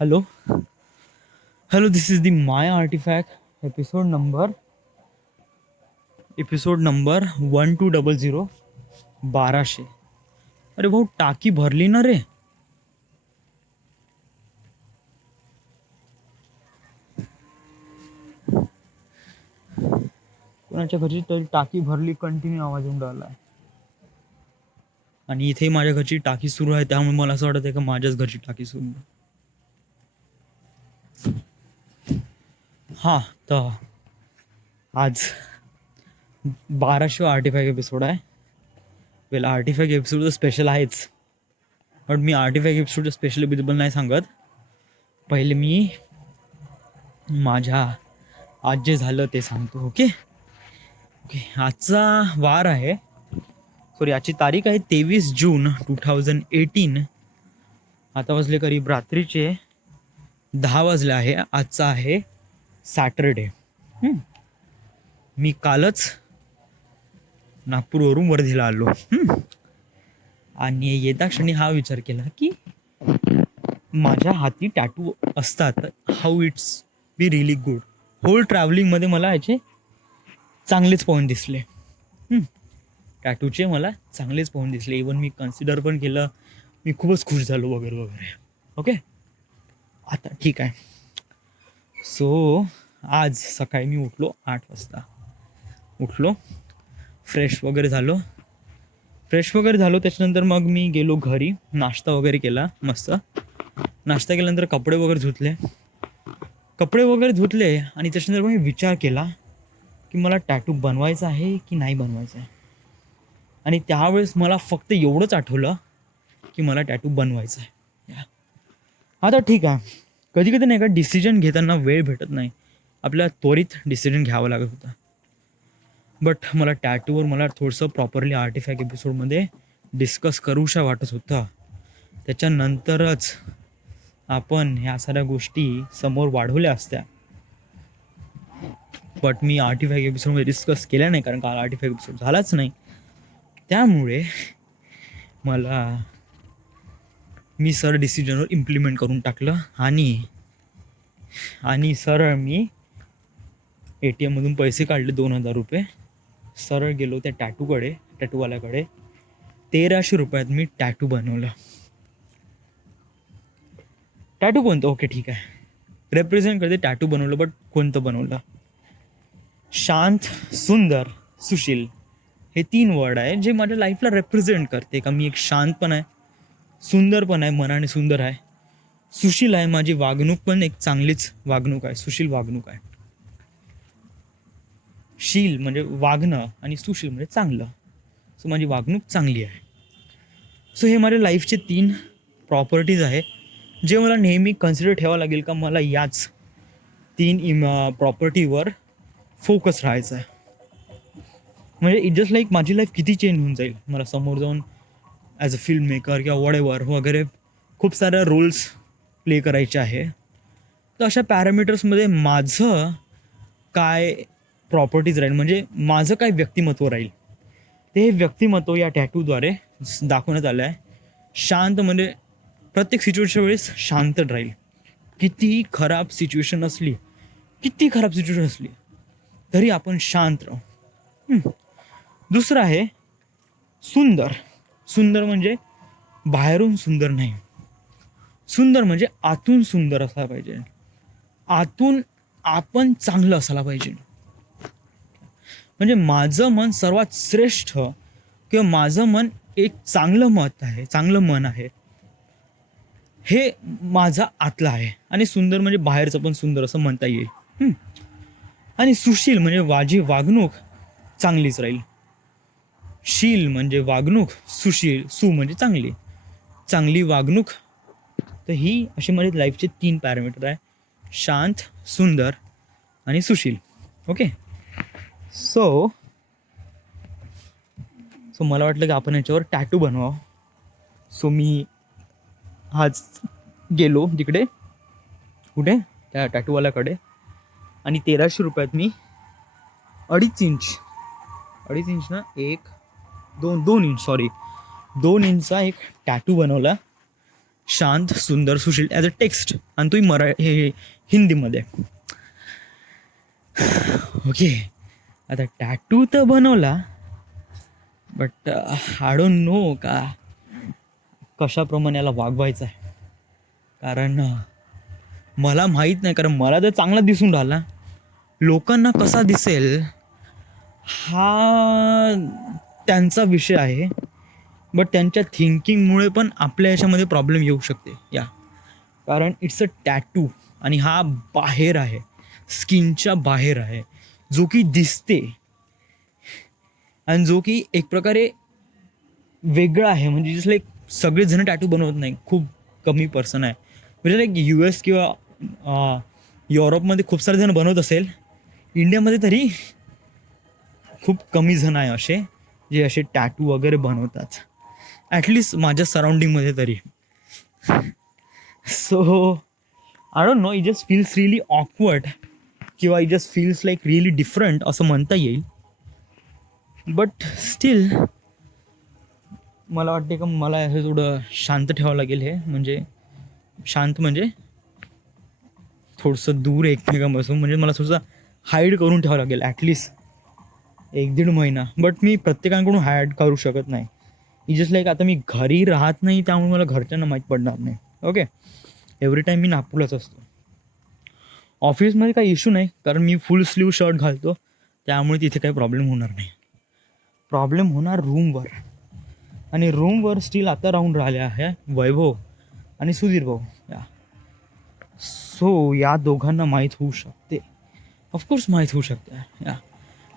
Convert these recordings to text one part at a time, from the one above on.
Hello, hello. This is the My Artifact episode number 1200 1200. अरे भाऊ टाकी भरली ना रे. कोणाच्या घरची तरी टाकी भरली कंटिन्यू आवाज येऊन राहिला आहे. आणि इथे माझ्या घरची टाकी सुरू आहे, त्यामुळे मला असं वाटत आहे का माझ्याच घरची टाकी सुरू आहे. हा, तर आज 1200 आर्टिफॅक्ट एपिसोड आहे. वेल, आर्टिफॅक्ट एपिसोड तर स्पेशल आहेच, पण मी आर्टिफॅक्ट एपिसोड स्पेशल बद्दल नाही सांगत. पहिले मी माझ्या आज जे झालं ते सांगतो. Okay okay. आजचा वार आहे, सॉरी आजची तारीख आहे 23 जून 2018. आता वाजले करीब रात्रीचे 10 वाजले आहे. आजचा आहे सॅटरडे. मी कालच नागपूरवरून वर्धेला आलो. आणि येता क्षणी हा विचार केला की माझ्या हाती टॅटू असतात, how it's be really good. Whole ट्रॅव्हलिंगमध्ये मला याचे चांगलेच पॉईंट दिसले. टॅटूचे मला चांगलेच पॉईंट दिसले. इवन मी कन्सिडर पण केलं. मी खूपच खुश झालो वगैरे वगैरे. ओके, आता ठीक आहे. सो आज सकाळी मी उठलो 8 वाजता. उठलो, फ्रेश वगैरे झालो. त्याच्यानंतर मग मी गेलो घरी, नाश्ता वगैरे केला. मस्त नाश्ता केल्यानंतर कपडे वगैरे धुतले आणि त्याच्यानंतर मग मी विचार केला की मला टॅटू बनवायचा आहे की नाही बनवायचा आहे. आणि त्यावेळेस मला फक्त एवढंच आठवलं की मला टॅटू बनवायचा आहे. आता ठीक आहे, कधी कधी नाही का डिसिजन घेताना वेळ भेटत नाही, आपल्याला त्वरित डिसिजन घ्यावा लागत होता. बट मला टॅटूवर मला थोडंसं प्रॉपरली आर्टिफॅक्ट एपिसोडमध्ये डिस्कस करूशा वाटत होतं. त्याच्यानंतरच आपण ह्या साऱ्या गोष्टी समोर वाढवल्या असत्या. बट मी आर्टिफॅक्ट एपिसोडमध्ये डिस्कस केल्या नाही, कारण काल आर्टिफॅक्ट एपिसोड झालाच नाही. त्यामुळे मी सर डिसिजनवर इम्प्लिमेंट करून टाकलं. आणि सरळ मी ATM मधून पैसे काढले 2000 रुपये. सरळ गेलो त्या टॅटूवाल्याकडे. 1300 रुपयात मी टॅटू बनवलं. टॅटू कोणतं? ओके ठीक आहे, रिप्रेझेंट करते टॅटू बनवलं. बट कोणतं बनवलं? शांत, सुंदर, सुशील हे 3 वर्ड आहे जे माझ्या लाईफला रिप्रेझेंट करते. का मी एक शांत पण आहे, सुंदर पण आहे, मनाने सुंदर आहे, सुशील आहे. माझी वागणूक पण एक चांगलीच वागणूक आहे, सुशील वागणूक आहे. शील म्हणजे वागणं आणि सुशील म्हणजे चांगलं. सो माझी वागणूक चांगली आहे. सो हे माझ्या लाईफचे 3 प्रॉपर्टीज आहे जे मला नेहमी कन्सिडर ठेवावं लागेल का मला याच 3 प्रॉपर्टीवर फोकस राहायचा आहे. म्हणजे इट जस्ट लाईक माझी लाईफ किती चेंज होऊन जाईल मला समोर जाऊन ॲज अ फिल्म मेकर किंवा वॉटेवर वगैरे खूप साऱ्या रोल्स प्ले करायचे आहे. तर अशा पॅरामीटर्समध्ये माझं काय प्रॉपर्टीज राहील, म्हणजे माझं काय व्यक्तिमत्व राहील, ते व्यक्तिमत्व या टॅटूद्वारे दाखवण्यात आलं आहे. शांत म्हणजे प्रत्येक सिच्युएशन वेळेस शांत राहील. कितीही खराब सिच्युएशन असली तरी आपण शांत राहू. दुसरं आहे सुंदर म्हणजे बाहेरून सुंदर नाही, सुंदर म्हणजे आतून सुंदर असला पाहिजे. आतून आपण चांगलं असायला पाहिजे. म्हणजे माझं मन सर्वात श्रेष्ठ किंवा माझं मन एक चांगलं मन आहे, हे माझा आतलं आहे. आणि सुंदर म्हणजे बाहेरचं पण सुंदर असं म्हणता येईल. आणि सुशील म्हणजे माझी वागणूक चांगलीच राहील. शील म्हणजे वागणूक, सु म्हणजे चांगली वागणूक. तर ही अशी माझी लाईफचे 3 पॅरामीटर आहे, शांत, सुंदर आणि सुशील. ओके, सो मला वाटलं की आपण याच्यावर टॅटू बनवावं. सो मी आज गेलो तिकडे, कुठे, त्या टॅटूवाल्याकडे. आणि 1300 रुपयात मी 2.5 इंच ना 2 इंचचा एक टॅटू बनवला. शांत सुंदर सुशील ॲज अ टेक्स्ट आणि तोही हे हिंदीमध्ये. ओके, आता टॅटू तर बनवला, बट आय डोंट नो का कशाप्रमाणे याला वागवायचं आहे. कारण मला माहीत नाही, कारण मला तर चांगला दिसून राहिला, लोकांना कसा दिसेल हा त्यांचा विषय आहे. बट त्यांच्या थिंकिंगमुळे पण आपल्या याच्यामध्ये प्रॉब्लेम येऊ शकते या, कारण इट्स अ टॅटू आणि हा बाहेर आहे, स्किनच्या बाहेर आहे, जो की दिसते आणि जो की एक प्रकारे वेगळा आहे. म्हणजे जसं लाईक सगळेजण टॅटू बनवत नाही, खूप कमी पर्सन आहे. म्हणजे लाईक US किंवा युरोपमध्ये खूप सारे जण बनवत असेल, इंडियामध्ये तरी खूप कमी जण आहे असे जे असे टॅटू वगैरे बनवतात, ॲटलिस्ट माझ्या सराउंडिंगमध्ये तरी. So I don't know, it just feels really awkward किंवा it just feels like really different असं म्हणता येईल. बट स्टील मला वाटते का मला असं थोडं शांत ठेवावं लागेल. हे म्हणजे शांत म्हणजे थोडंसं दूर एकमेकांपासून, म्हणजे मला थोडंसं हाईड करून ठेवावं लागेल ॲटलिस्ट 1-1.5 महिना. बट मी प्रत्येकाकडून हाईड करू शकत नाही. इट जस्ट लाईक आता मी घरी राहत नाही, त्यामुळे मला घरच्यांना माहीत पडणार नाही. ओके, एव्हरी टाईम मी नागपूरलाच असतो. ऑफिसमध्ये काही इश्यू नाही, कारण मी फुल स्लीव शर्ट घालतो, त्यामुळे तिथे काही प्रॉब्लेम होणार नाही. प्रॉब्लेम होणार रूमवर, आणि रूमवर स्टील आता राहून राहिले आहे वैभव आणि सुधीर भाऊ या. सो या दोघांना माहीत होऊ शकते, ऑफकोर्स माहीत होऊ शकते या,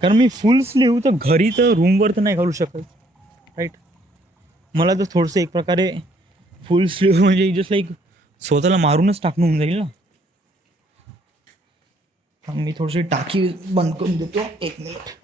कारण मी फुल स्लीव तर घरी तर रूमवर तर नाही घालू शकत, राईट. मला तर थोडंसं एक प्रकारे फुल स्लीव म्हणजे जस्ट लाईक स्वतःला मारूनच टाकणं होऊन जाईल ना. मी थोडीशी टाकी बंद करून देतो, 1 मिनिट.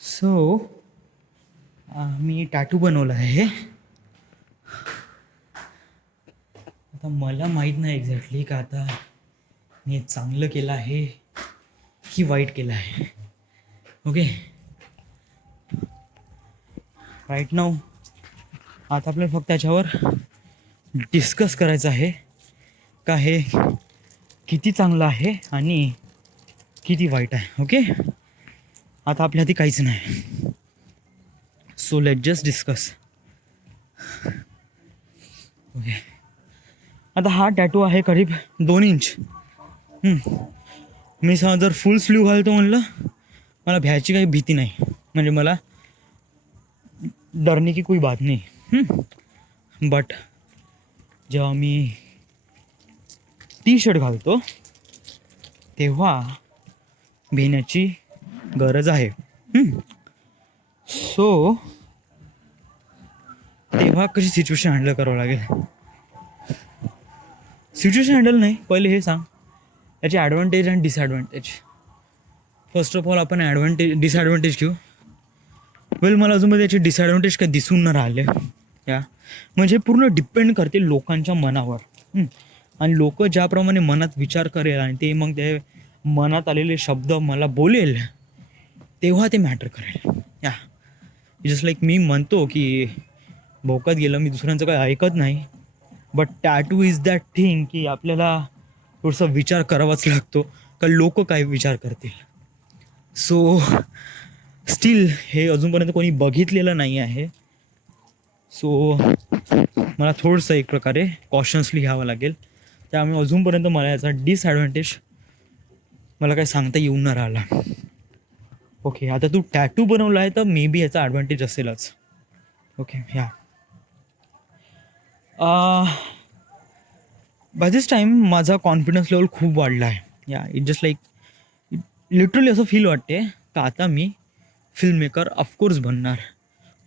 सो मी टॅटू बनवला आहे. आता मला माहीत नाही एक्झॅक्टली का आता मी चांगलं केलं आहे की वाईट केलं आहे. ओके, राईट नाऊ आता आपल्याला फक्त त्याच्यावर डिस्कस करायचं आहे का हे किती चांगलं आहे आणि किती वाईट आहे. ओके, आता आपल्या हाती काहीच नाही. So let just discuss. Okay, आता हा टॅटू आहे करीब 2 इंच. मी जर फुल स्लीव घालतो म्हणलं, मला भ्यायची काही भीती नाही, म्हणजे मला डरने की कोई बात नाही. बट जेव्हा मी टी-शर्ट घालतो तेव्हा भिण्याची गरज आहे. सो तेव्हा कशी सिच्युएशन हँडल करावं लागेल. सिच्युएशन हँडल नाही, पहिले हे सांग याचे ॲडव्हान्टेज आणि डिसॲडव्हान्टेज. फर्स्ट ऑफ ऑल आपण डिसॲडव्हान्टेज घेऊ. वेल, मला अजूनमध्ये याचे डिसॲडव्हान्टेज काही दिसून न राहिले या, म्हणजे पूर्ण डिपेंड करते लोकांच्या मनावर. आणि लोक ज्याप्रमाणे मनात विचार करेल आणि ते मग ते मनात आलेले शब्द मला बोलेल, तेव्हा ते मॅटर करेल. या जस्ट लाईक मी म्हणतो की भोकात गेलं, मी दुसऱ्यांचं काही ऐकत नाही, but tattoo is that thing की आपल्याला थोडासा विचार करावाच लागतो का लोक काय विचार करतील. सो स्टील हे अजूनपर्यंत कोणी बघितलेलं नाही आहे. सो मला थोडंसं एक प्रकारे कॉशन्सली घ्यावं लागेल. त्यामुळे अजूनपर्यंत मला याचा डिसॲडव्हान्टेज मला काय सांगता येऊन न राहिला. ओके, आता तू टॅटू बनवला आहे तर मे बी याचा ॲडव्हान्टेज असेलच. ओके, या बाय दिस टाईम माझा कॉन्फिडन्स लेवल खूप वाढला आहे. या इट जस्ट लाईक लिटरली असं फील वाटते का आता मी फिल्म मेकर ऑफकोर्स बनणार.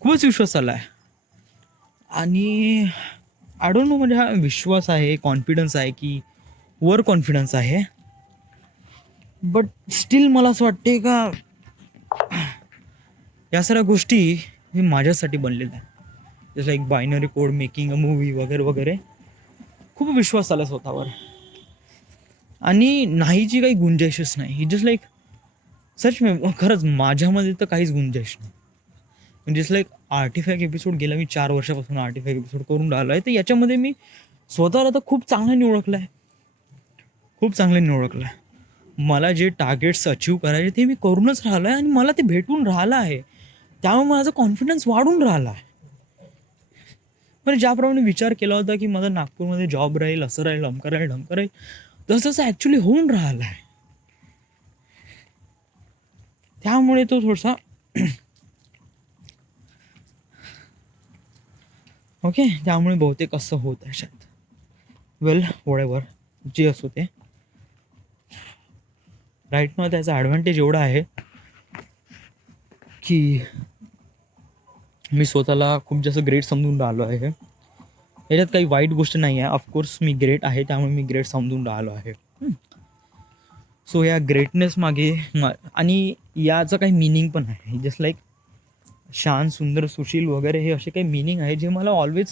खूपच विश्वास आला आहे. आणि आय डोंट नो, म्हणजे हा विश्वास आहे, कॉन्फिडन्स आहे की वर कॉन्फिडन्स आहे. बट स्टील मला असं वाटते का या सगळ्या गोष्टी हे माझ्यासाठी बनलेल्या आहे. जसं like binary code, making a movie वगैरे वगैरे. खूप विश्वास आला स्वतःवर आणि नाहीची काही गुंजाईशच नाही. ही जस्ट लाईक सच में खरंच माझ्यामध्ये तर काहीच गुंजाईश नाही. म्हणजे जस्ट लाईक आर्टिफॅक्ट एपिसोड गेला, मी 4 वर्षापासून आर्टिफॅक्ट एपिसोड करून राहिलो आहे, तर याच्यामध्ये मी स्वतःला तर खूप चांगल्याने ओळखलं आहे, खूप चांगल्याने ओळखलं आहे. मला जे टार्गेट्स अचीव करायचे ते मी करूनच राहिलो आहे आणि मला ते भेटून राहिलं आहे. त्यामुळे माझा कॉन्फिडन्स वाढून राहिला आहे. म्हणजे ज्याप्रमाणे विचार केला होता की माझा नागपूरमध्ये जॉब राहील, असं राहील, अमकं राहील, ढमकं राहील, तसं तसं ॲक्च्युली होऊन राहिलं आहे. त्यामुळे तो थोडासा ओके, त्यामुळे बहुतेक असं होत आहे शायद. वेल वॉटेव्हर, जे असो ते. राईट नाव त्याचा ॲडव्हान्टेज एवढा आहे की मी स्वतःला खूप जास्त ग्रेट समजून राहिलो आहे. याच्यात काही वाईट गोष्ट नाही आहे. ऑफकोर्स मी ग्रेट आहे, त्यामुळे मी ग्रेट समजून राहिलो आहे. सो या ग्रेटनेस मागे आणि याचं काही मिनिंग पण आहे. जस्ट लाईक शान, सुंदर, सुशील वगैरे हे असे काही मिनिंग आहे जे मला ऑलवेज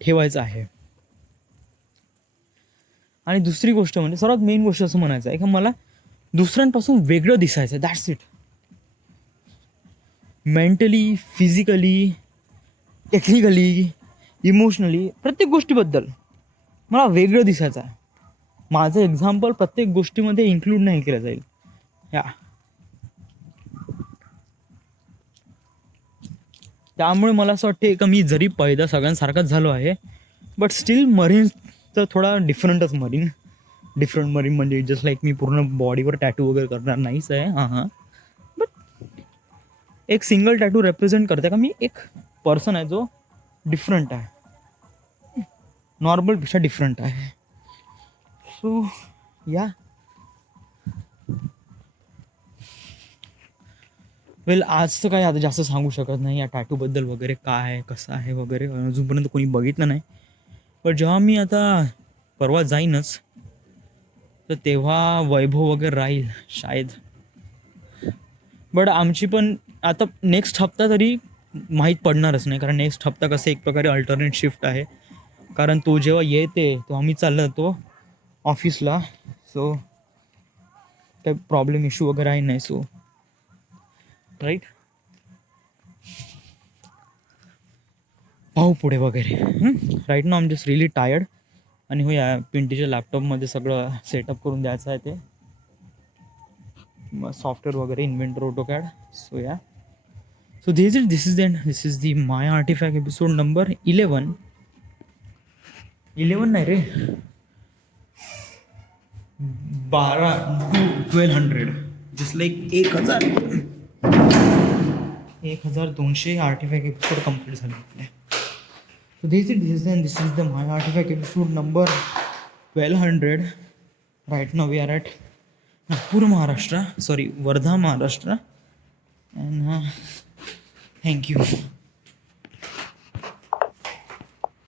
ठेवायचं आहे. आणि दुसरी गोष्ट म्हणजे सर्वात मेन गोष्ट असं म्हणायचं आहे की मला दुसऱ्यांपासून वेगळं दिसायचं आहे. That's it. Mentally, physically, technically, emotionally, प्रत्येक गोष्टीबद्दल मला वेगळं दिसायचं आहे. माझं एक्झाम्पल प्रत्येक गोष्टीमध्ये इन्क्लूड नाही केलं जाईल. या त्यामुळे मला असं वाटते का मी जरी पैदा सगळ्यांसारखाच झालो आहे, बट स्टील मरीन तर थोडा डिफरंटच मरीन. डिफरंट मरीन म्हणजे जस्ट लाईक मी पूर्ण बॉडीवर टॅटू वगैरे करणार नाहीच आहे. हां, बट एक सिंगल टॅटू रेप्रेझेंट करते का मी एक पर्सन आहे जो डिफरंट आहे, नॉर्मलपेक्षा डिफरंट आहे. सो या वेल आज तर काही आता जास्त सांगू शकत नाही या टॅटूबद्दल वगैरे, काय आहे, कसं आहे वगैरे. अजूनपर्यंत कोणी बघितलं नाही. पण जेव्हा मी आता परवा जाईनच तर तेव्हा वैभव वगैरे राहील शायद. बट आमची पण आता नेक्स्ट हप्ता तरी माहीत पडणारच नाही, कारण नेक्स्ट हप्ता कसं एक प्रकारे अल्टरनेट शिफ्ट आहे. कारण तो जेव्हा येते तेव्हा आम्ही चालला जातो ऑफिसला. सो काही प्रॉब्लेम इश्यू वगैरे आहे नाही. सो राईट, पाहू पुढे वगैरे. Right now I am just really tired. आणि हो, या पिंटीच्या लॅपटॉपमध्ये सगळं सेटअप करून द्यायचं आहे, ते सॉफ्टवेअर वगैरे, इन्व्हेंटर, ऑटोकॅड. सो या, so this is the my artefact episode number 11 नाही रे, 1200 just like 1200 artefact episode complete झाले आपले. So this is the my artifact episode number 1200. Right now we are at Nagpur, Maharashtra. Sorry, Wardha, Maharashtra. And thank you.